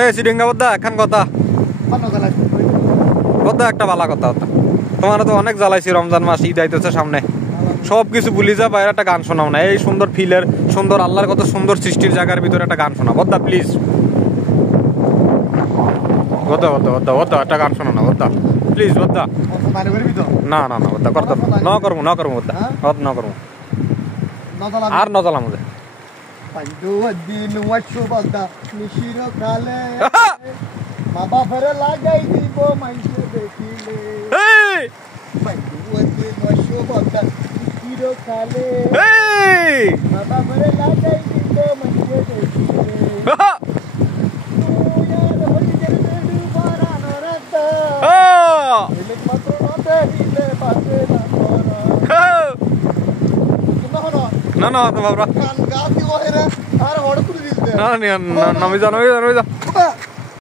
এই সিডিঙ্গা বদ্দা এখন কথা বদ্দা একটা ভালো কথা তোমার তো অনেক জ্বালাইছি রমজান মাস ঈদ আইতেছে সামনে সবকিছু ভুলি যা বাইরে একটা গান শোনাও না এই সুন্দর ফিলের সুন্দর আল্লাহর কত সুন্দর সৃষ্টির জায়গার ভিতরে একটা গান শোনা বদ্দা প্লিজ বদ্দা বদ্দা বদ্দা বদ্দা একটা গান শোনা না বদ্দা প্লিজ বদ্দা না না না বদ্দা করতে ন করবো বদ্দা ন করবো আর ন জ্বালাম ওদের লাগাই দিব মানুষে দেখিলে চিরকালে বাবা ভরে লাগাই দিব মানুষে দেখিলে না না বাবা গান গাতি ওরে আর হড় করে দিতে না না নমি যা